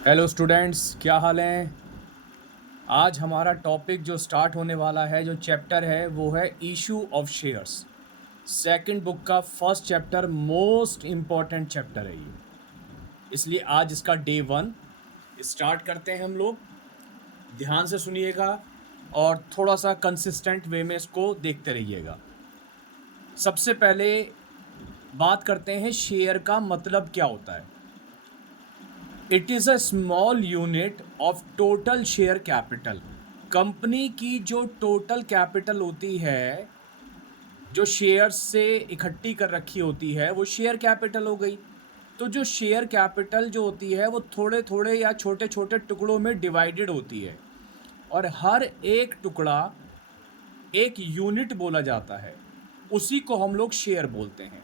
Hello students, क्या हाल हैं। आज हमारा टॉपिक जो स्टार्ट होने वाला है, जो चैप्टर है वो है issue of shares. Second book का first chapter most important chapter है ये, इसलिए आज इसका डे वन स्टार्ट करते हैं हम लोग। ध्यान से सुनिएगा और थोड़ा सा कंसिस्टेंट वे में इसको देखते रहिएगा। सबसे पहले बात करते हैं शेयर का मतलब क्या होता है। It is a small unit of total share capital. Company की जो टोटल कैपिटल होती है, जो शेयर्स से इकट्ठी कर रखी होती है, वो शेयर कैपिटल हो गई। तो जो शेयर कैपिटल जो होती है वो थोड़े थोड़े या छोटे छोटे टुकड़ों में डिवाइडेड होती है, और हर एक टुकड़ा एक यूनिट बोला जाता है। उसी को हम लोग शेयर बोलते हैं।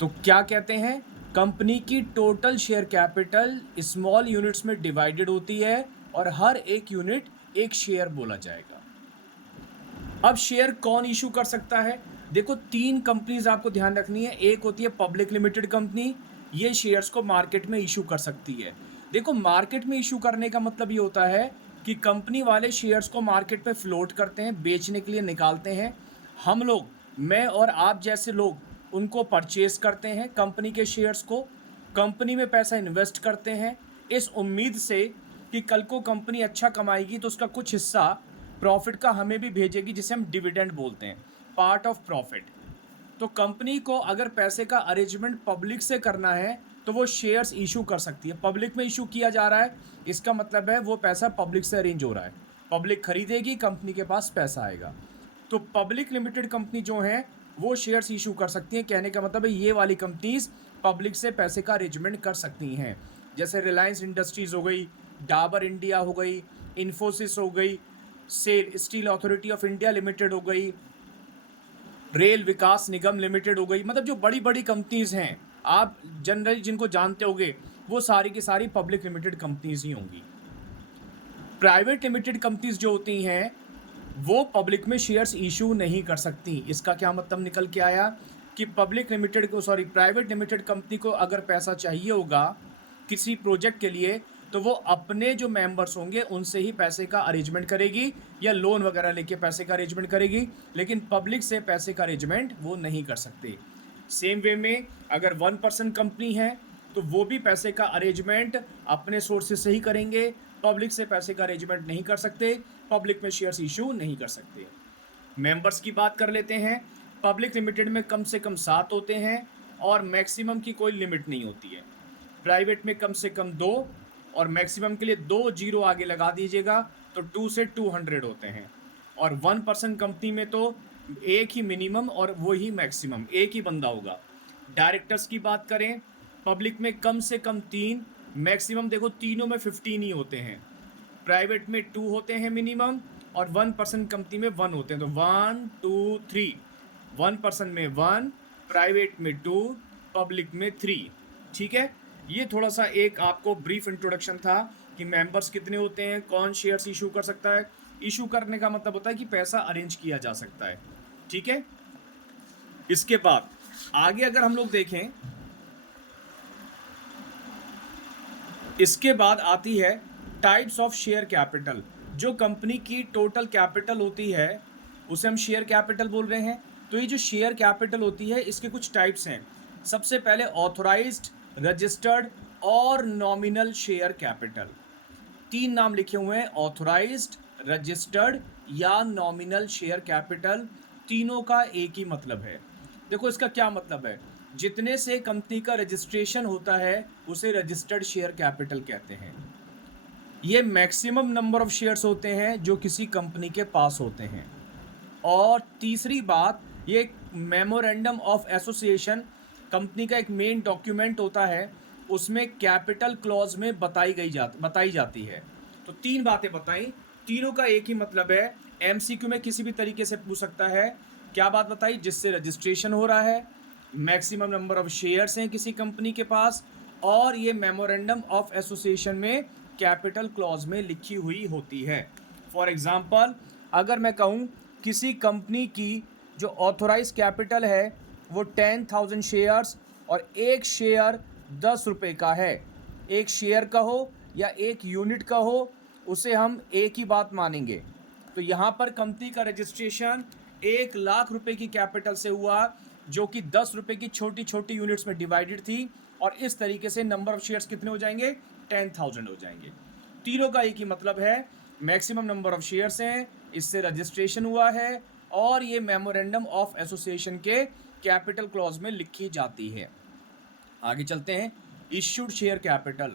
तो क्या कहते हैं, कंपनी की total share capital small units में डिवाइडेड होती है और हर एक यूनिट एक शेयर बोला जाएगा। अब शेयर कौन इशू कर सकता है? देखो, तीन कंपनीज आपको ध्यान रखनी है। एक होती है पब्लिक लिमिटेड कंपनी, ये शेयर्स को मार्केट में इशू कर सकती है। देखो, मार्केट में इशू करने का मतलब ये होता है कि कंपनी वाले शेयर्स को मार्केट में फ्लोट करते हैं, बेचने के लिए निकालते हैं। हम लोग, मैं और आप जैसे लोग, उनको परचेज करते हैं कंपनी के शेयर्स को, कंपनी में पैसा इन्वेस्ट करते हैं इस उम्मीद से कि कल को कंपनी अच्छा कमाएगी तो उसका कुछ हिस्सा प्रॉफिट का हमें भी भेजेगी, जिसे हम डिविडेंड बोलते हैं, पार्ट ऑफ प्रॉफिट। तो कंपनी को अगर पैसे का अरेंजमेंट पब्लिक से करना है तो वो शेयर्स इशू कर सकती है। पब्लिक में इशू किया जा रहा है, इसका मतलब है वो पैसा पब्लिक से अरेंज हो रहा है। पब्लिक खरीदेगी, कंपनी के पास पैसा आएगा। तो पब्लिक लिमिटेड कंपनी जो है वो शेयर्स इशू कर सकती हैं। कहने का मतलब है ये वाली कंपनीज पब्लिक से पैसे का अरेंजमेंट कर सकती हैं। जैसे रिलायंस इंडस्ट्रीज हो गई, डाबर इंडिया हो गई, इन्फोसिस हो गई, SAIL Steel Authority of India Limited हो गई, रेल विकास निगम लिमिटेड हो गई। मतलब जो बड़ी बड़ी कंपनीज हैं, आप जनरली जिनको जानते होंगे, वो सारी की सारी पब्लिक लिमिटेड कंपनीज ही होंगी। प्राइवेट लिमिटेड कंपनीज जो होती हैं वो पब्लिक में शेयर्स इशू नहीं कर सकती। इसका क्या मतलब निकल के आया कि प्राइवेट लिमिटेड कंपनी को अगर पैसा चाहिए होगा किसी प्रोजेक्ट के लिए, तो वो अपने जो मेंबर्स होंगे उनसे ही पैसे का अरेंजमेंट करेगी या लोन वगैरह लेके पैसे का अरेंजमेंट करेगी, लेकिन पब्लिक से पैसे का अरेंजमेंट वो नहीं कर सकते। सेम वे में अगर 1% कंपनी है तो वो भी पैसे का अरेंजमेंट अपने सोर्सेज से ही करेंगे, पब्लिक से पैसे का अरेंजमेंट नहीं कर सकते, पब्लिक में शेयर्स इशू नहीं कर सकते। मेंबर्स की बात कर लेते हैं। पब्लिक लिमिटेड में कम से कम 7 होते हैं और मैक्सिमम की कोई लिमिट नहीं होती है। प्राइवेट में कम से कम 2, और मैक्सिमम के लिए 2 जीरो आगे लगा दीजिएगा तो 2 से 200 होते हैं। और 1% कंपनी में तो एक ही मिनिमम और वो ही मैक्सिमम, एक ही बंदा होगा। डायरेक्टर्स की बात करें, पब्लिक में कम से कम 3, मैक्सिमम देखो तीनों में 15 ही होते हैं। प्राइवेट में 2 होते हैं मिनिमम, और 1% कंपनी में 1 होते हैं। तो 1 2 3, 1% में 1, प्राइवेट में 2, पब्लिक में 3। ठीक है, ये थोड़ा सा एक आपको ब्रीफ इंट्रोडक्शन था कि मेंबर्स कितने होते हैं, कौन शेयर्स इशू कर सकता है। इशू करने का मतलब होता है कि पैसा अरेंज किया जा सकता है। ठीक है, इसके बाद आगे अगर हम लोग देखें, इसके बाद आती है टाइप्स ऑफ शेयर कैपिटल। जो कंपनी की टोटल कैपिटल होती है उसे हम शेयर कैपिटल बोल रहे हैं। तो ये जो शेयर कैपिटल होती है इसके कुछ टाइप्स हैं। सबसे पहले ऑथराइज्ड, रजिस्टर्ड और नॉमिनल शेयर कैपिटल। 3 नाम लिखे हुए हैं, ऑथराइज्ड, रजिस्टर्ड या नॉमिनल शेयर कैपिटल। तीनों का एक ही मतलब है। देखो, इसका क्या मतलब है, जितने से कंपनी का रजिस्ट्रेशन होता है उसे रजिस्टर्ड शेयर कैपिटल कहते हैं। ये मैक्सिमम नंबर ऑफ शेयर्स होते हैं जो किसी कंपनी के पास होते हैं। और तीसरी बात, ये मेमोरेंडम ऑफ एसोसिएशन कंपनी का एक मेन डॉक्यूमेंट होता है, उसमें कैपिटल क्लॉज में बताई जाती है। तो 3 बातें बताई, तीनों का एक ही मतलब है। एमसीक्यू में किसी भी तरीके से पूछ सकता है। क्या बात बताई? जिससे रजिस्ट्रेशन हो रहा है, मैक्सिमम नंबर ऑफ शेयर्स हैं किसी कंपनी के पास, और ये मेमोरेंडम ऑफ एसोसिएशन में कैपिटल क्लॉज में लिखी हुई होती है। फॉर एग्जांपल, अगर मैं कहूँ किसी कंपनी की जो ऑथोराइज कैपिटल है वो 10,000 शेयर्स और एक शेयर 10 रुपये का है, एक शेयर का हो या एक यूनिट का हो, उसे हम एक ही बात मानेंगे। तो यहाँ पर कंपनी का रजिस्ट्रेशन 1,00,000 रुपए की कैपिटल से हुआ, जो कि 10 रुपए की छोटी छोटी यूनिट्स में डिवाइडेड थी, और इस तरीके से नंबर ऑफ शेयर्स कितने हो जाएंगे, 10,000 हो जाएंगे। तीनों का एक ही मतलब है, मैक्सिमम नंबर ऑफ शेयर्स हैं, इससे रजिस्ट्रेशन हुआ है, और ये मेमोरेंडम ऑफ एसोसिएशन के कैपिटल क्लॉज में लिखी जाती है। आगे चलते हैं। Issued share capital,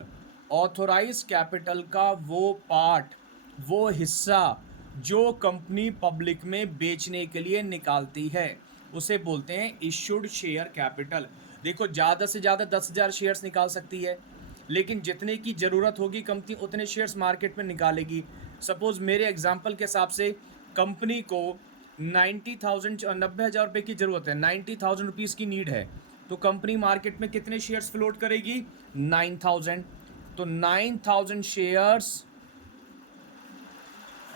authorise capital का वो पार्ट, वो हिस्सा जो कंपनी पब्लिक में बेचने के लिए निकालती है, उसे बोलते हैं इश्यूड शेयर कैपिटल। देखो, ज़्यादा से ज़्यादा 10,000 शेयर्स निकाल सकती है, लेकिन जितने की ज़रूरत होगी कंपनी उतने शेयर्स मार्केट में निकालेगी। सपोज़ मेरे एग्जांपल के हिसाब से कंपनी को 90,000 रुपये की ज़रूरत है, 90,000 रुपीज़ की नीड है, तो कंपनी मार्केट में कितने शेयर्स फ्लोट करेगी, 9,000। तो 9,000 shares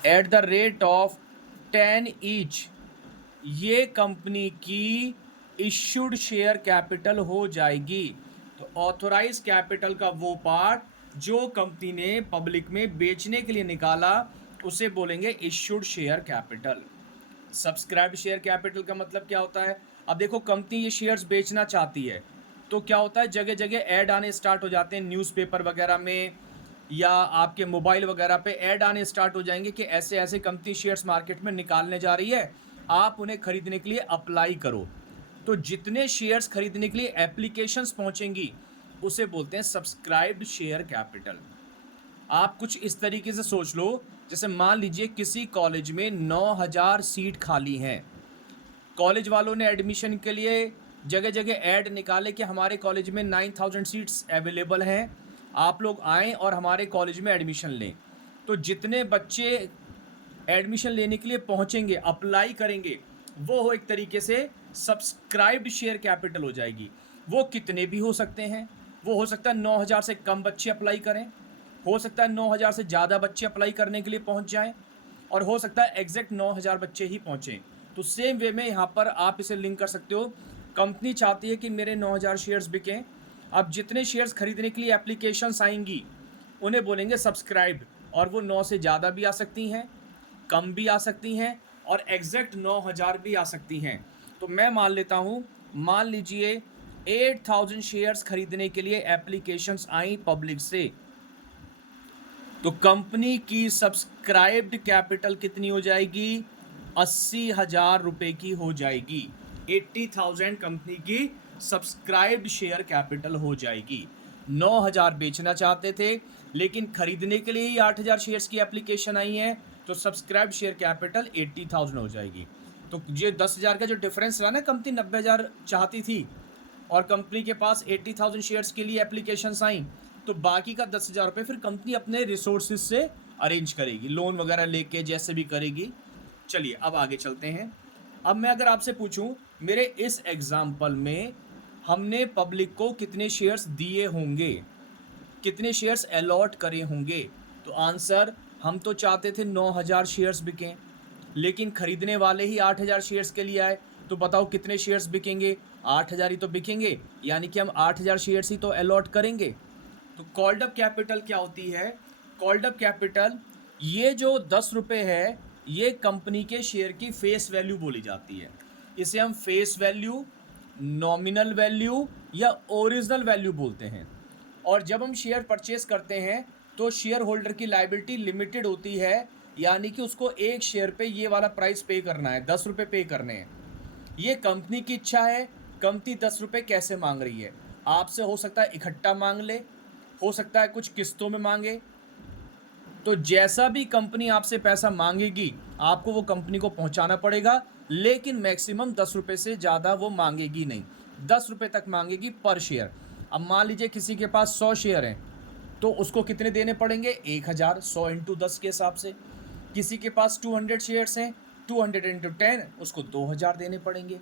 at the rate of 10 each, ये कंपनी की इश्यूड शेयर कैपिटल हो जाएगी। तो ऑथोराइज कैपिटल का वो पार्ट जो कंपनी ने पब्लिक में बेचने के लिए निकाला, उसे बोलेंगे issued share capital. Subscribed share capital का मतलब क्या होता है? अब देखो, कंपनी ये शेयर्स बेचना चाहती है, तो क्या होता है, जगह जगह ऐड आने स्टार्ट हो जाते हैं, न्यूज़पेपर वगैरह में या आपके मोबाइल वगैरह पे ऐड आने स्टार्ट हो जाएंगे कि ऐसे ऐसे कंपनी शेयर्स मार्केट में निकालने जा रही है, आप उन्हें खरीदने के लिए अप्लाई करो। तो जितने शेयर्स खरीदने के लिए एप्लीकेशंस पहुंचेंगी, उसे बोलते हैं सब्सक्राइब्ड शेयर कैपिटल। आप कुछ इस तरीके से सोच लो, जैसे मान लीजिए किसी कॉलेज में 9,000 सीट खाली हैं, कॉलेज वालों ने एडमिशन के लिए जगह जगह ऐड निकाले कि हमारे कॉलेज में 9,000 सीट्स अवेलेबल हैं, आप लोग आएँ और हमारे कॉलेज में एडमिशन लें। तो जितने बच्चे एडमिशन लेने के लिए पहुंचेंगे, अप्लाई करेंगे, वो हो एक तरीके से सब्सक्राइब्ड शेयर कैपिटल हो जाएगी। वो कितने भी हो सकते हैं, वो हो सकता है 9,000 से कम बच्चे अप्लाई करें, हो सकता है 9,000 से ज़्यादा बच्चे अप्लाई करने के लिए पहुंच जाएं, और हो सकता है एग्जैक्ट 9,000 बच्चे ही पहुंचें। तो सेम वे में यहाँ पर आप इसे लिंक कर सकते हो। कंपनी चाहती है कि मेरे 9,000 शेयर्स बिकें, अब जितने शेयर्स खरीदने के लिए एप्लीकेशंस आएंगी, उन्हें बोलेंगे सब्सक्राइब, और वो 9 से ज़्यादा भी आ सकती हैं, कम भी आ सकती हैं, और एग्जैक्ट 9,000 भी आ सकती हैं। तो मैं मान लेता हूँ, मान लीजिए 8,000 शेयर्स खरीदने के लिए एप्लीकेशंस आई पब्लिक से, तो कंपनी की सब्सक्राइब्ड कैपिटल कितनी हो जाएगी, 80,000 रुपये की हो जाएगी। 80,000 कंपनी की सब्सक्राइब्ड शेयर कैपिटल हो जाएगी। 9,000 बेचना चाहते थे, लेकिन खरीदने के लिए ही 8,000 शेयर्स की एप्लीकेशन आई है, तो सब्सक्राइब्ड शेयर कैपिटल 80,000 हो जाएगी। तो ये 10,000 का जो डिफरेंस रहा ना, कंपनी 90,000 चाहती थी और कंपनी के पास 80,000 शेयर्स के लिए एप्लीकेशंस आई, तो बाकी का 10,000 रुपये फिर कंपनी अपने रिसोर्सेज से अरेंज करेगी, लोन वगैरह लेके जैसे भी करेगी। चलिए अब आगे चलते हैं। अब मैं अगर आपसे पूछूं, मेरे इस एग्जाम्पल में हमने पब्लिक को कितने शेयर्स दिए होंगे, कितने शेयर्स अलॉट करे होंगे, तो आंसर, हम तो चाहते थे 9,000 शेयर्स बिकें, लेकिन खरीदने वाले ही 8,000 शेयर्स के लिए आए, तो बताओ कितने शेयर्स बिकेंगे, 8,000 ही तो बिकेंगे, यानी कि हम 8,000 शेयर्स ही तो अलॉट करेंगे। तो कॉल्ड अप कैपिटल क्या होती है? कॉल्ड अप कैपिटल, ये जो 10 रुपये है, ये कंपनी के शेयर की फेस वैल्यू बोली जाती है। इसे हम फेस वैल्यू, नॉमिनल वैल्यू या ओरिजिनल वैल्यू बोलते हैं। और जब हम शेयर परचेस करते हैं, तो शेयर होल्डर की लायबिलिटी लिमिटेड होती है, यानी कि उसको एक शेयर पे ये वाला प्राइस पे करना है, 10 रुपये पे करने हैं। ये कंपनी की इच्छा है, कंपनी 10 रुपये कैसे मांग रही है, आपसे हो सकता है इकट्ठा मांग ले, हो सकता है कुछ किस्तों में मांगे। तो जैसा भी कंपनी आपसे पैसा मांगेगी, आपको वो कंपनी को पहुंचाना पड़ेगा, लेकिन मैक्सिमम 10 रुपये से ज़्यादा वो मांगेगी नहीं, 10 रुपये तक मांगेगी पर शेयर। अब मान लीजिए किसी के पास 100 शेयर हैं, तो उसको कितने देने पड़ेंगे, 1,000, 100 इंटू 10 के हिसाब से। किसी के पास 200 शेयर्स हैं, 200 इंटू 10, उसको 2,000 देने पड़ेंगे।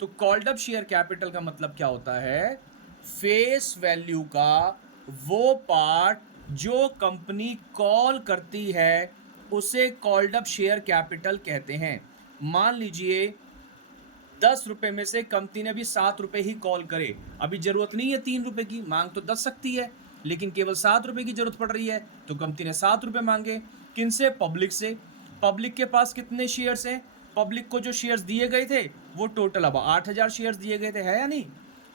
तो कॉल्ड अप शेयर कैपिटल का मतलब क्या होता है, फेस वैल्यू का वो पार्ट जो कंपनी कॉल करती है, उसे कॉल्ड अप शेयर कैपिटल कहते हैं। मान लीजिए 10 रुपये में से कंपनी ने अभी 7 रुपये ही कॉल करे, अभी ज़रूरत नहीं है 3 रुपये की, मांग तो 10 सकती है, लेकिन केवल 7 रुपये की जरूरत पड़ रही है, तो कंपनी ने 7 रुपये मांगे। किन से? पब्लिक से। पब्लिक के पास कितने शेयर्स हैं? पब्लिक को जो शेयर्स दिए गए थे वो टोटल अब 8,000 शेयर्स दिए गए थे, है या नहीं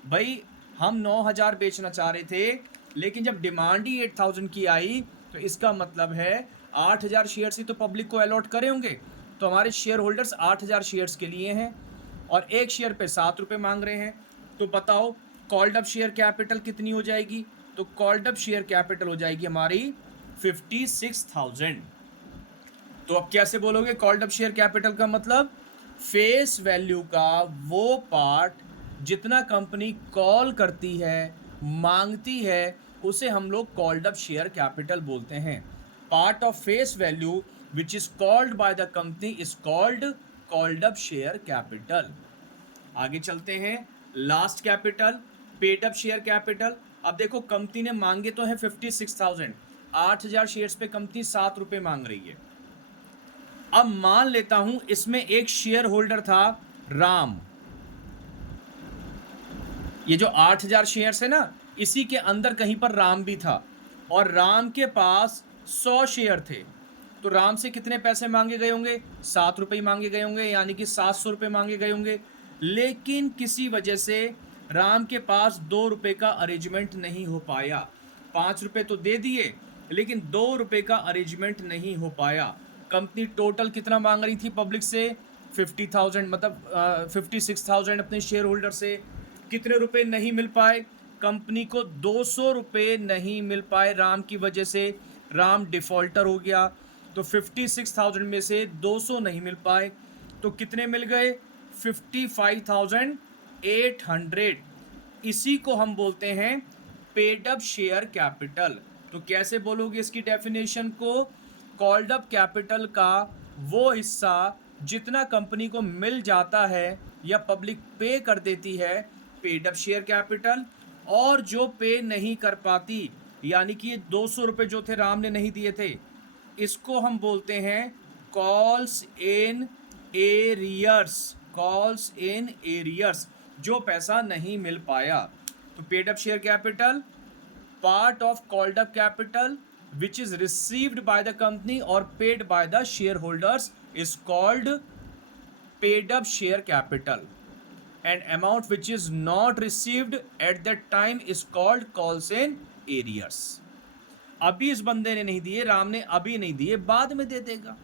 भाई? हम 9,000 बेचना चाह रहे थे, लेकिन जब डिमांड ही 8,000 की आई, तो इसका मतलब है 8,000 शेयर्स ही तो पब्लिक को अलॉट करे होंगे। तो हमारे शेयर होल्डर्स 8,000 शेयर्स के लिए हैं और एक शेयर पे 7 रुपये मांग रहे हैं। तो बताओ कॉल्ड अप शेयर कैपिटल कितनी हो जाएगी? तो कॉल्ड अप शेयर कैपिटल हो जाएगी हमारी 56,000। तो अब कैसे बोलोगे कॉल्ड अप शेयर कैपिटल का मतलब? फेस वैल्यू का वो पार्ट जितना कंपनी कॉल करती है, मांगती है, उसे हम लोग कॉल्ड अप शेयर कैपिटल बोलते हैं। Part of face value which is called by the company is called up share capital. आगे चलते हैं। Last capital, paid up share capital. अब देखो कंपनी ने मांगे तो है 56,000, 8,000 शेयर्स पे कंपनी 7 रुपये मांग रही है। अब मान लेता हूं इसमें एक शेयर होल्डर था राम। ये जो 8,000 शेयर्स है ना, इसी के अंदर कहीं पर राम भी था और राम के पास 100 शेयर थे। तो राम से कितने पैसे मांगे गए होंगे? 7 रुपये मांगे गए होंगे, यानी कि 700 रुपये मांगे गए होंगे। लेकिन किसी वजह से राम के पास 2 रुपये का अरेंजमेंट नहीं हो पाया। 5 रुपये तो दे दिए, लेकिन 2 रुपये का अरेंजमेंट नहीं हो पाया। कंपनी टोटल कितना मांग रही थी पब्लिक से? 50,000, मतलब 56,000 अपने शेयर होल्डर से। कितने रुपए नहीं मिल पाए? कंपनी को 200 रुपये नहीं मिल पाए राम की वजह से। राम डिफॉल्टर हो गया, तो 56,000 में से 200 नहीं मिल पाए, तो कितने मिल गए? 55,800। इसी को हम बोलते हैं पेड अप शेयर कैपिटल। तो कैसे बोलोगे इसकी डेफिनेशन को? कॉल्ड अप कैपिटल का वो हिस्सा जितना कंपनी को मिल जाता है या पब्लिक पे कर देती है, पेड अप शेयर कैपिटल। और जो पे नहीं कर पाती, यानी कि ये 200 रुपये जो थे राम ने नहीं दिए थे, इसको हम बोलते हैं calls in arrears. Calls in arrears, जो पैसा नहीं मिल पाया। तो paid up share capital part of called up capital which is received by the company or paid by the shareholders is called paid up share capital, and amount which is not received at that time is called calls in arrears। अभी इस बंदे ने नहीं दिए, राम ने अभी नहीं दिए, बाद में दे देगा।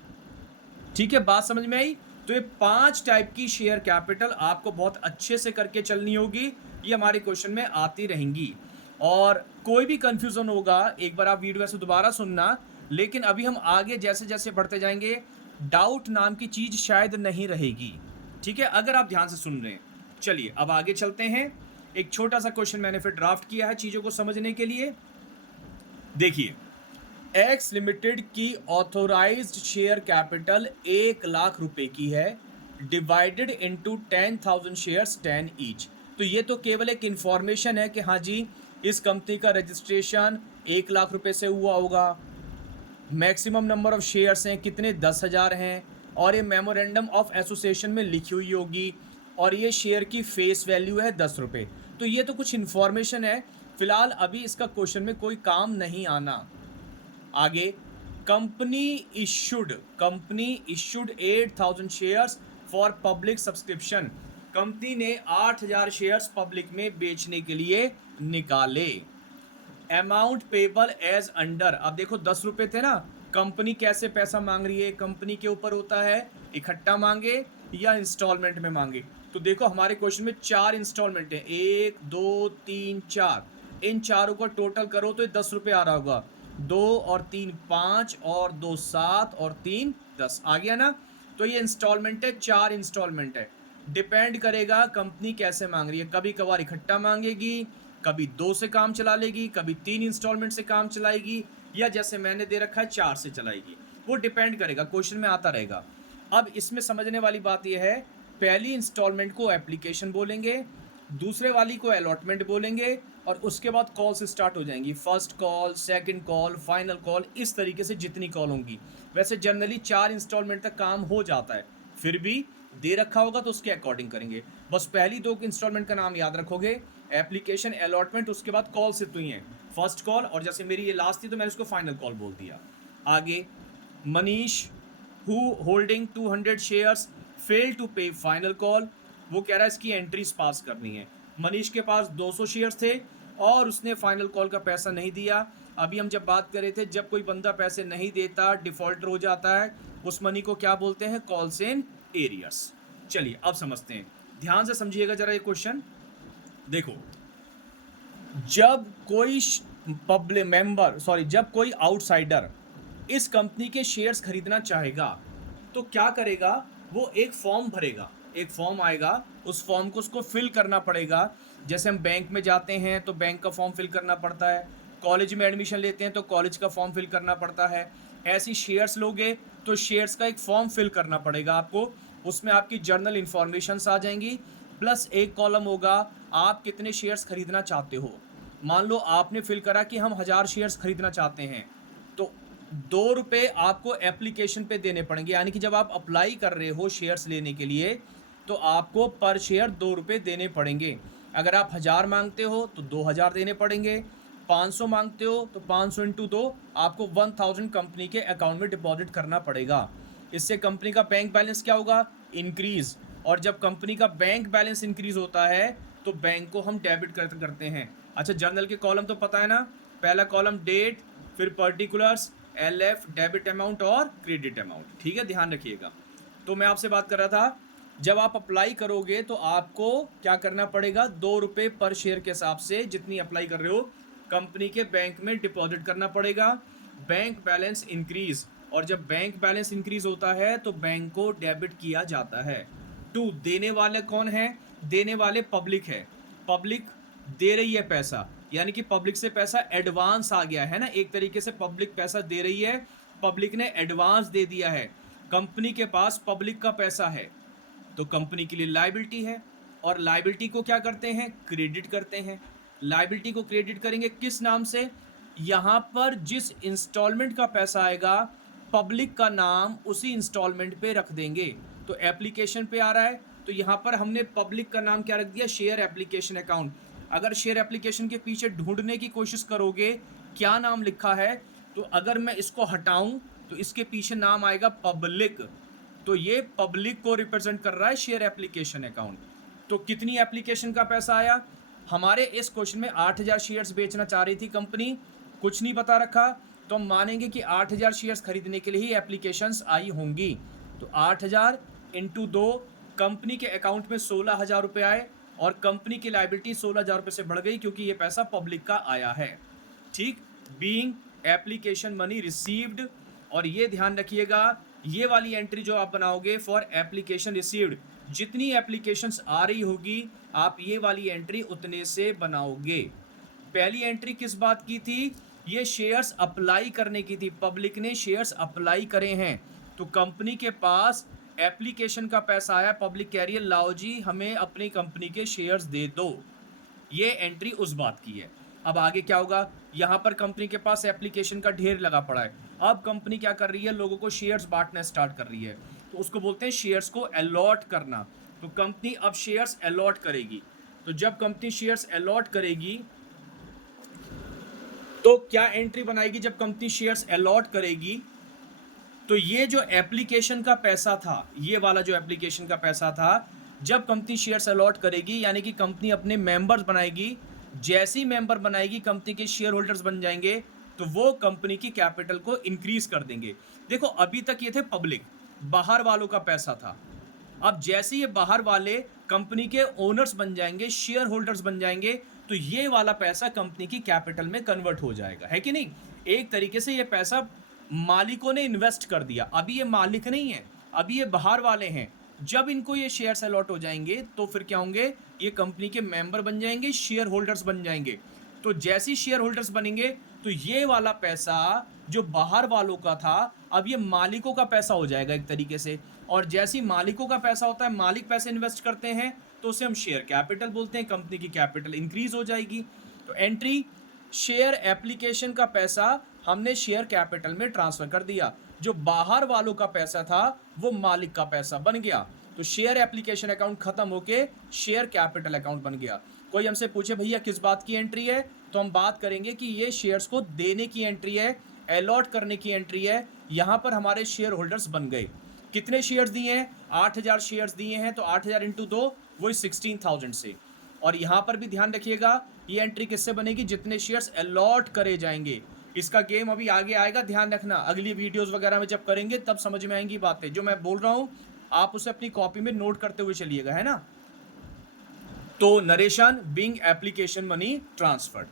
ठीक है, बात समझ में आई? तो ये 5 टाइप की शेयर कैपिटल आपको बहुत अच्छे से करके चलनी होगी, ये हमारे क्वेश्चन में आती रहेंगी। और कोई भी कंफ्यूजन होगा एक बार आप वीडियो से दोबारा सुनना, लेकिन अभी हम आगे जैसे जैसे बढ़ते जाएंगे डाउट नाम की चीज शायद नहीं रहेगी। ठीक है, अगर आप ध्यान से सुन रहे हैं। चलिए अब आगे चलते हैं। एक छोटा सा क्वेश्चन मैंने फिर ड्राफ्ट किया है चीजों को समझने के लिए। देखिए, एक्स लिमिटेड की ऑथोराइज्ड शेयर कैपिटल 1 लाख रुपए की है, डिवाइडेड इनटू 10,000 शेयर्स 10 ईच। तो ये तो केवल एक इंफॉर्मेशन है कि हाँ जी इस कंपनी का रजिस्ट्रेशन 1 लाख रुपए से हुआ होगा, मैक्सिमम नंबर ऑफ शेयर्स हैं कितने? 10,000 हैं, और ये मेमोरेंडम ऑफ एसोसिएशन में लिखी हुई होगी, और ये शेयर की फेस वैल्यू है 10 रुपये। तो ये तो कुछ इन्फॉर्मेशन है, फिलहाल अभी इसका क्वेश्चन में कोई काम नहीं आना। आगे, company issued 8,000 shares for public subscription. Company ने 8,000 शेयर्स पब्लिक में बेचने के लिए निकाले। Amount payable as under. अब देखो 10 रुपये थे ना, कंपनी कैसे पैसा मांग रही है? कंपनी के ऊपर होता है इकट्ठा मांगे या इंस्टॉलमेंट में मांगे। तो देखो हमारे क्वेश्चन में 4 इंस्टॉलमेंट है, 1 2 3 4। इन चारों का टोटल करो तो 10 रुपये आ रहा होगा। 2 और 3 5 और 2 7 और 3 10 आ गया ना। तो ये इंस्टॉलमेंट है, 4 इंस्टॉलमेंट है। डिपेंड करेगा कंपनी कैसे मांग रही है, कभी कभार इकट्ठा मांगेगी, कभी 2 से काम चला लेगी, कभी 3 इंस्टॉलमेंट से काम चलाएगी, या जैसे मैंने दे रखा है 4 से चलाएगी। वो डिपेंड करेगा, क्वेश्चन में आता रहेगा। अब इसमें समझने वाली बात यह है, पहली इंस्टॉलमेंट को एप्लीकेशन बोलेंगे, दूसरे वाली को अलॉटमेंट बोलेंगे, और उसके बाद कॉल से स्टार्ट हो जाएंगी। First call, second call, final call, इस तरीके से जितनी कॉल होंगी। वैसे जनरली 4 इंस्टॉलमेंट तक काम हो जाता है, फिर भी दे रखा होगा तो उसके अकॉर्डिंग करेंगे। बस पहली 2 इंस्टॉलमेंट का नाम याद रखोगे, एप्लीकेशन, अलॉटमेंट, उसके बाद कॉल से तो ही है। फर्स्ट कॉल, और जैसे मेरी ये लास्ट थी तो मैंने उसको फाइनल कॉल बोल दिया। आगे Manish who holding 200 shares fail to pay final call, वो कह रहा है इसकी एंट्रीज पास करनी है। मनीष के पास 200 शेयर्स थे और उसने फाइनल कॉल का पैसा नहीं दिया। अभी हम जब बात कर रहे थे, जब कोई बंदा पैसे नहीं देता, डिफॉल्टर हो जाता है, उस मनी को क्या बोलते हैं? Calls in arrears. चलिए अब समझते हैं, ध्यान से समझिएगा जरा ये क्वेश्चन। देखो, जब कोई पब्लिक मेंबर जब कोई आउटसाइडर इस कंपनी के शेयर्स खरीदना चाहेगा तो क्या करेगा? वो एक फॉर्म भरेगा, एक फॉर्म आएगा, उस फॉर्म को उसको फिल करना पड़ेगा। जैसे हम बैंक में जाते हैं तो बैंक का फॉर्म फिल करना पड़ता है, कॉलेज में एडमिशन लेते हैं तो कॉलेज का फॉर्म फिल करना पड़ता है। ऐसी शेयर्स लोगे तो शेयर्स का एक फॉर्म फिल करना पड़ेगा आपको, उसमें आपकी जर्नल इन्फॉर्मेशंस आ जाएंगी, प्लस एक कॉलम होगा आप कितने शेयर्स खरीदना चाहते हो। मान लो आपने फिल करा कि हम 1000 शेयर्स खरीदना चाहते हैं, तो 2 रुपये आपको एप्लीकेशन पे देने पड़ेंगे। यानी कि जब आप अप्लाई कर रहे हो शेयर्स लेने के लिए तो आपको पर शेयर 2 रुपये देने पड़ेंगे। अगर आप 1000 मांगते हो तो 2000 देने पड़ेंगे, 500 मांगते हो तो 500 इंटू 2 आपको 1000 कंपनी के अकाउंट में डिपॉजिट करना पड़ेगा। इससे कंपनी का बैंक बैलेंस क्या होगा? इंक्रीज। और जब कंपनी का बैंक बैलेंस इंक्रीज होता है तो बैंक को हम डेबिट करते हैं। अच्छा, जर्नल के कॉलम तो पता है ना, पहला कॉलम डेट, फिर पर्टिकुलर्स, LF डेबिट अमाउंट और क्रेडिट अमाउंट। ठीक है, ध्यान रखिएगा। तो मैं आपसे बात कर रहा था, जब आप अप्लाई करोगे तो आपको क्या करना पड़ेगा? 2 रुपये पर शेयर के हिसाब से जितनी अप्लाई कर रहे हो कंपनी के बैंक में डिपॉजिट करना पड़ेगा। बैंक बैलेंस इंक्रीज, और जब बैंक बैलेंस इंक्रीज होता है तो बैंक को डेबिट किया जाता है। 2, देने वाले कौन है? देने वाले पब्लिक है, पब्लिक दे रही है पैसा, यानी कि पब्लिक से पैसा एडवांस आ गया है ना, एक तरीके से पब्लिक पैसा दे रही है, पब्लिक ने एडवांस दे दिया है, कंपनी के पास पब्लिक का पैसा है, तो कंपनी के लिए लायबिलिटी है। और लायबिलिटी को क्या करते हैं? क्रेडिट करते हैं। लायबिलिटी को क्रेडिट करेंगे किस नाम से? यहाँ पर जिस इंस्टॉलमेंट का पैसा आएगा पब्लिक का नाम उसी इंस्टॉलमेंट पे रख देंगे। तो एप्लीकेशन पे आ रहा है तो यहाँ पर हमने पब्लिक का नाम क्या रख दिया? Share application account. अगर शेयर एप्लीकेशन के पीछे ढूंढने की कोशिश करोगे क्या नाम लिखा है, तो अगर मैं इसको हटाऊं तो इसके पीछे नाम आएगा पब्लिक, तो ये पब्लिक को रिप्रेजेंट कर रहा है शेयर एप्लीकेशन अकाउंट। तो कितनी एप्लीकेशन का पैसा आया? हमारे इस क्वेश्चन में 8000 शेयर्स बेचना चाह रही थी कंपनी, कुछ नहीं बता रखा, तो हम मानेंगे कि 8000 शेयर्स खरीदने के लिए ही एप्लीकेशंस आई होंगी। तो 8000 इंटू 2, कंपनी के अकाउंट में 16000 रुपये आए और कंपनी की लायबिलिटी 16000 रुपये से बढ़ गई क्योंकि ये पैसा पब्लिक का आया है। ठीक, बीइंग एप्लीकेशन मनी रिसीव्ड। और ये ध्यान रखिएगा, ये वाली एंट्री जो आप बनाओगे फॉर एप्लीकेशन रिसीव्ड, जितनी एप्लीकेशंस आ रही होगी आप ये वाली एंट्री उतने से बनाओगे। पहली एंट्री किस बात की थी? ये शेयर्स अप्लाई करने की थी, पब्लिक ने शेयर्स अप्लाई करे हैं तो कंपनी के पास एप्लीकेशन का पैसा आया, पब्लिक कह रही है लाओ जी हमें अपनी कंपनी के शेयर्स दे दो। ये एंट्री उस बात की है। अब आगे क्या होगा? यहाँ पर कंपनी के पास एप्लीकेशन का ढेर लगा पड़ा है, अब कंपनी क्या कर रही है? लोगों को शेयर्स बांटना स्टार्ट कर रही है, तो उसको बोलते हैं शेयर्स को अलॉट करना। तो कंपनी अब शेयर्स अलॉट करेगी, तो जब कंपनी शेयर्स अलॉट करेगी तो क्या एंट्री बनाएगी? जब कंपनी शेयर्स अलॉट करेगी तो ये जो एप्लीकेशन का पैसा था, ये वाला जो एप्लीकेशन का पैसा था, जब कंपनी शेयर्स अलॉट करेगी यानी कि कंपनी अपने मेंबर्स बनाएगी, जैसी मेंबर बनाएगी कंपनी के शेयर होल्डर्स बन जाएंगे, तो वो कंपनी की कैपिटल को इंक्रीज कर देंगे। देखो अभी तक ये थे पब्लिक, बाहर वालों का पैसा था, अब जैसे ये बाहर वाले कंपनी के ओनर्स बन जाएंगे, शेयर होल्डर्स बन जाएंगे, तो ये वाला पैसा कंपनी की कैपिटल में कन्वर्ट हो जाएगा, है कि नहीं? एक तरीके से ये पैसा मालिकों ने इन्वेस्ट कर दिया, अभी ये मालिक नहीं है, अभी ये बाहर वाले हैं। जब इनको ये शेयर्स अलॉट हो जाएंगे तो फिर क्या होंगे? ये कंपनी के मेंबर बन जाएंगे, शेयर होल्डर्स बन जाएंगे। तो जैसी शेयर होल्डर्स बनेंगे तो ये वाला पैसा जो बाहर वालों का था अब ये मालिकों का पैसा हो जाएगा एक तरीके से। और जैसी मालिकों का पैसा होता है, मालिक पैसे इन्वेस्ट करते हैं तो उसे हम शेयर कैपिटल बोलते हैं, कंपनी की कैपिटल इंक्रीज हो जाएगी। तो एंट्री, शेयर एप्लीकेशन का पैसा हमने शेयर कैपिटल में ट्रांसफर कर दिया, जो बाहर वालों का पैसा था वो मालिक का पैसा बन गया। तो शेयर एप्लीकेशन अकाउंट खत्म होके शेयर कैपिटल अकाउंट बन गया। कोई हमसे पूछे भैया किस बात की एंट्री है, तो हम बात करेंगे कि ये शेयर्स को देने की एंट्री है, अलॉट करने की एंट्री है। यहाँ पर हमारे शेयर होल्डर्स बन गए। कितने शेयर्स दिए हैं? 8000 शेयर्स दिए हैं, तो 8000 इंटू 2 वही 16000 से। और यहाँ पर भी ध्यान रखिएगा, ये एंट्री किससे बनेगी? जितने शेयर्स अलॉट करे जाएंगे। इसका गेम अभी आगे आएगा, ध्यान रखना। अगली वीडियोस वगैरह में जब करेंगे तब समझ में आएंगी बातें। जो मैं बोल रहा हूँ आप उसे अपनी कॉपी में नोट करते हुए चलिएगा, है ना। तो narration being application money transferred.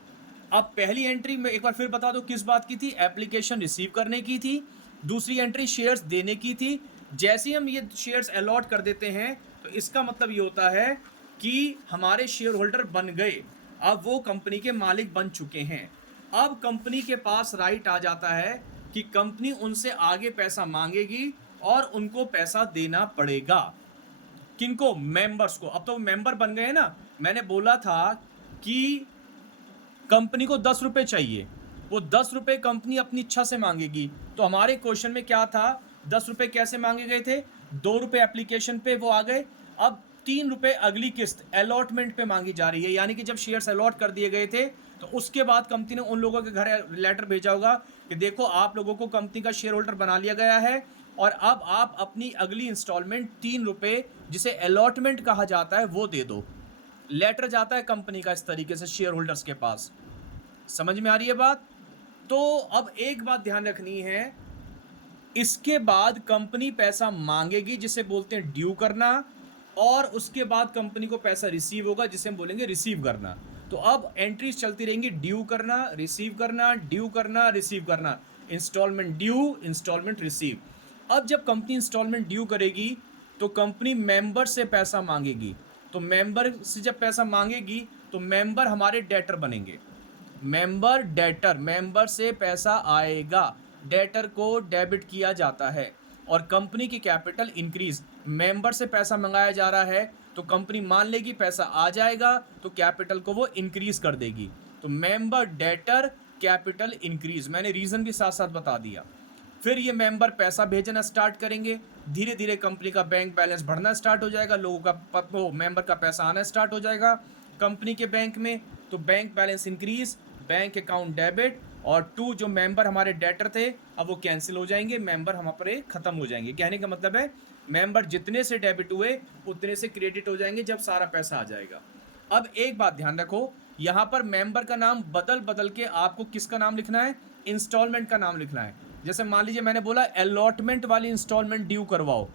अब पहली एंट्री में एक बार फिर बता दो किस बात की थी? एप्लीकेशन रिसीव करने की थी। दूसरी एंट्री शेयर्स देने की थी। जैसे ही हम ये शेयर्स अलॉट कर देते हैं तो इसका मतलब ये होता है कि हमारे शेयर होल्डर बन गए, अब वो कंपनी के मालिक बन चुके हैं। अब कंपनी के पास राइट आ जाता है कि कंपनी उनसे आगे पैसा मांगेगी और उनको पैसा देना पड़ेगा। किनको? मेंबर्स को। अब तो मेंबर बन गए ना। मैंने बोला था कि कंपनी को 10 रुपये चाहिए, वो 10 रुपये कंपनी अपनी इच्छा से मांगेगी। तो हमारे क्वेश्चन में क्या था? 10 रुपये कैसे मांगे गए थे? 2 रुपये एप्लीकेशन पे वो आ गए। अब 3 रुपये अगली किस्त अलॉटमेंट पे मांगी जा रही है, यानी कि जब शेयर्स अलॉट कर दिए गए थे तो उसके बाद कंपनी ने उन लोगों के घर लेटर भेजा होगा कि देखो आप लोगों को कंपनी का शेयर होल्डर बना लिया गया है और अब आप अपनी अगली इंस्टॉलमेंट 3 रुपये, जिसे अलॉटमेंट कहा जाता है, वो दे दो। लेटर जाता है कंपनी का इस तरीके से शेयर होल्डर्स के पास। समझ में आ रही है बात? तो अब एक बात ध्यान रखनी है, इसके बाद कंपनी पैसा मांगेगी जिसे बोलते हैं ड्यू करना, और उसके बाद कंपनी को पैसा रिसीव होगा जिसे हम बोलेंगे रिसीव करना। तो अब एंट्रीज चलती रहेंगी, ड्यू करना, रिसीव करना, ड्यू करना, रिसीव करना, इंस्टॉलमेंट ड्यू, इंस्टॉलमेंट रिसीव। अब जब कंपनी इंस्टॉलमेंट ड्यू करेगी तो कंपनी मेंबर से पैसा मांगेगी। तो मेंबर से जब पैसा मांगेगी तो मेंबर हमारे डेटर बनेंगे। मेंबर डेटर, मेंबर से पैसा आएगा, डेटर को डेबिट किया जाता है और कंपनी की कैपिटल इंक्रीज। मेंबर से पैसा मंगाया जा रहा है तो कंपनी मान लेगी पैसा आ जाएगा तो कैपिटल को वो इंक्रीज कर देगी। तो मेंबर डेटर कैपिटल इंक्रीज, मैंने रीजन भी साथ साथ बता दिया। फिर ये मेंबर पैसा भेजना स्टार्ट करेंगे, धीरे धीरे कंपनी का बैंक बैलेंस बढ़ना स्टार्ट हो जाएगा, लोगों का मेंबर का पैसा आना स्टार्ट हो जाएगा कंपनी के बैंक में। तो bank balance increase, bank account debit, और 2 जो मेंबर हमारे डेटर थे अब वो कैंसिल हो जाएंगे, मेंबर हमारे खत्म हो जाएंगे। कहने का मतलब है मेंबर जितने से डेबिट हुए उतने से क्रेडिट हो जाएंगे जब सारा पैसा आ जाएगा। अब एक बात ध्यान रखो, यहाँ पर मेंबर का नाम बदल बदल के आपको किसका नाम लिखना है? इंस्टॉलमेंट का नाम लिखना है। जैसे मान लीजिए मैंने बोला अलॉटमेंट वाली इंस्टॉलमेंट ड्यू करवाओ,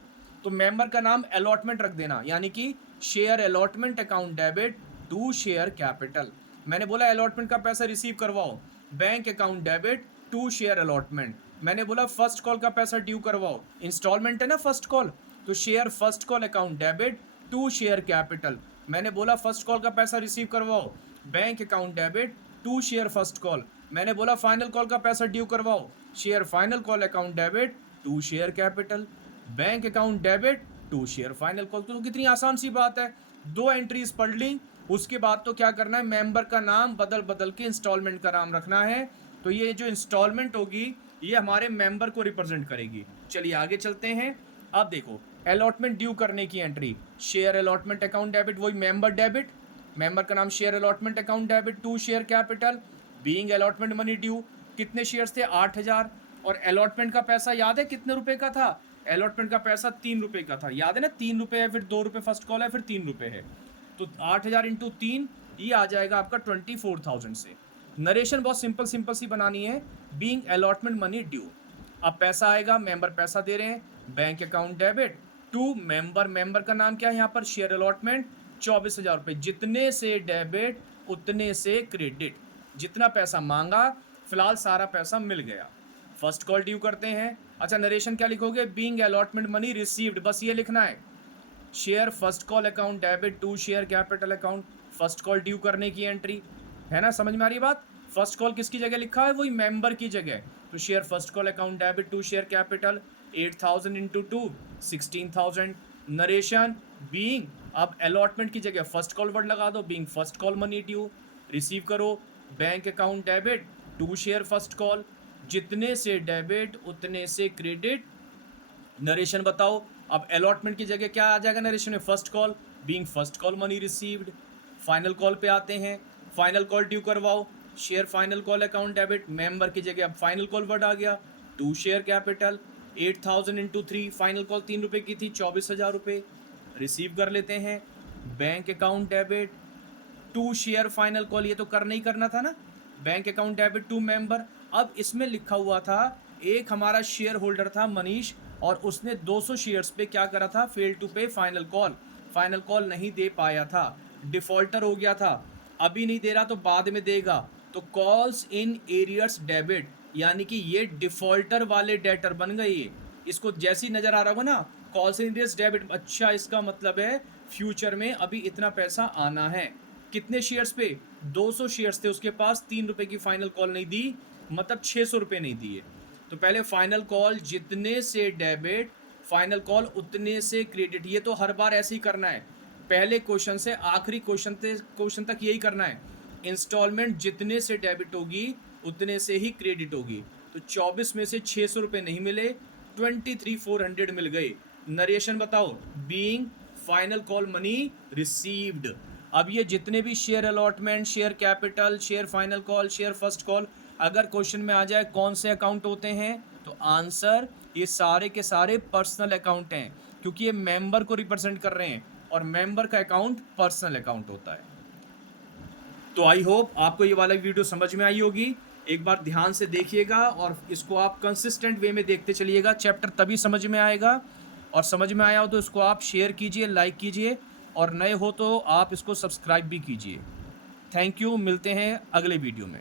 तो मेंबर का नाम अलॉटमेंट रख देना, यानी कि share allotment account debit to share capital. मैंने बोला अलॉटमेंट का पैसा रिसीव करवाओ, bank account debit to share allotment. मैंने बोला फर्स्ट कॉल का पैसा ड्यू करवाओ, इंस्टॉलमेंट है ना फर्स्ट कॉल, तो share first call account debit to share capital. मैंने बोला फर्स्ट कॉल का पैसा रिसीव करवाओ, bank account debit to share first call. मैंने बोला फाइनल कॉल का पैसा ड्यू करवाओ, share final call account debit to share capital, bank account debit to share final call. तो कितनी आसान सी बात है, 2 एंट्रीज पढ़ ली। उसके बाद तो क्या करना है, मेंबर का नाम बदल बदल के इंस्टॉलमेंट का नाम रखना है। तो ये जो इंस्टॉलमेंट होगी ये हमारे मेंबर को रिप्रेजेंट करेगी। चलिए आगे चलते हैं। अब देखो अलॉटमेंट ड्यू करने की entry, share allotment account debit, वही मेंबर डेबिट, मेंबर का नाम share allotment account debit to share capital, being allotment money due. कितने शेयर्स थे? 8000। और अलॉटमेंट का पैसा याद है कितने रुपए का था? अलॉटमेंट का पैसा 3 रुपये का था, याद है ना? 3 रुपये है, फिर 2 रुपये फर्स्ट कॉल है, फिर 3 रुपये है। तो 8000 इंटू 3 ये आ जाएगा आपका 24,000 से। नरेशन बहुत सिंपल सिंपल सी बनानी है, बीइंग अलॉटमेंट मनी ड्यू। अब पैसा आएगा, मेंबर पैसा दे रहे हैं, bank account debit to member, member का नाम क्या है यहाँ पर? शेयर अलॉटमेंट 24,000 रुपये। जितने से डेबिट उतने से क्रेडिट, जितना पैसा मांगा फिलहाल सारा पैसा मिल गया। फर्स्ट कॉल ड्यू करते हैं। अच्छा नरेशन क्या लिखोगे? बीइंग अलॉटमेंट मनी रिसीव्ड, बस ये लिखना है। Share first call account debit to share capital account, first call due करने की एंट्री है ना। समझ में आ रही बात? फर्स्ट कॉल किसकी जगह लिखा है? वही मेंबर की जगह। तो share first call account debit to share capital 8000 into 2 16,000। Narration being, अब अलॉटमेंट की जगह फर्स्ट कॉल वर्ड लगा दो, being first call money due. Receive करो, bank account debit to share first call, जितने से डेबिट उतने से क्रेडिट। नरेशन बताओ, अब अलॉटमेंट की जगह क्या आ जाएगा नरेशन में? First call, being first call money received. Final call पे आते हैं, फाइनल कॉल ड्यू करवाओ, share final call account debit, member की जगह अब फाइनल कॉल वर्ड आ गया। 2 share capital, 8000 into 3, final call 3 रुपये की थी, 24,000 रुपये रिसीव कर लेते हैं। Bank account debit, 2 share final call, ये तो करना ही करना था ना, bank account debit to member. अब इसमें लिखा हुआ था एक हमारा शेयर होल्डर था मनीष, और उसने 200 शेयर्स पे क्या करा था, fail to pay final call, final call नहीं दे पाया था, डिफॉल्टर हो गया था, अभी नहीं दे रहा तो बाद में देगा, तो कॉल्स इन एरियर्स डेबिट, यानी कि ये डिफॉल्टर वाले डेटर बन गए ये। इसको जैसी नज़र आ रहा होगा ना, कॉल्स इन एरियर्स डेबिट, अच्छा इसका मतलब है फ्यूचर में अभी इतना पैसा आना है। कितने शेयर्स पे, 200 शेयर्स थे उसके पास, 3 रुपये की फाइनल कॉल नहीं दी, मतलब 600 रुपये नहीं दिए। तो पहले फाइनल कॉल जितने से डेबिट, फाइनल कॉल उतने से क्रेडिट, ये तो हर बार ऐसे ही करना है, पहले क्वेश्चन से आखिरी क्वेश्चन तक यही करना है। इंस्टॉलमेंट जितने से डेबिट होगी उतने से ही क्रेडिट होगी। तो 24 में से 600 रुपये नहीं मिले, 23,400 मिल गए। नरेशन बताओ, being final call money received. अब ये जितने भी share allotment, share capital, share final call, share first call, अगर क्वेश्चन में आ जाए कौन से अकाउंट होते हैं, तो आंसर ये सारे के सारे पर्सनल अकाउंट हैं, क्योंकि ये मेंबर को रिप्रेजेंट कर रहे हैं और मेंबर का अकाउंट पर्सनल अकाउंट होता है। तो आई होप आपको ये वाला वीडियो समझ में आई होगी। एक बार ध्यान से देखिएगा और इसको आप कंसिस्टेंट वे में देखते चलिएगा, चैप्टर तभी समझ में आएगा। और समझ में आया हो तो इसको आप शेयर कीजिए, लाइक कीजिए, और नए हो तो आप इसको सब्सक्राइब भी कीजिए। थैंक यू, मिलते हैं अगले वीडियो में।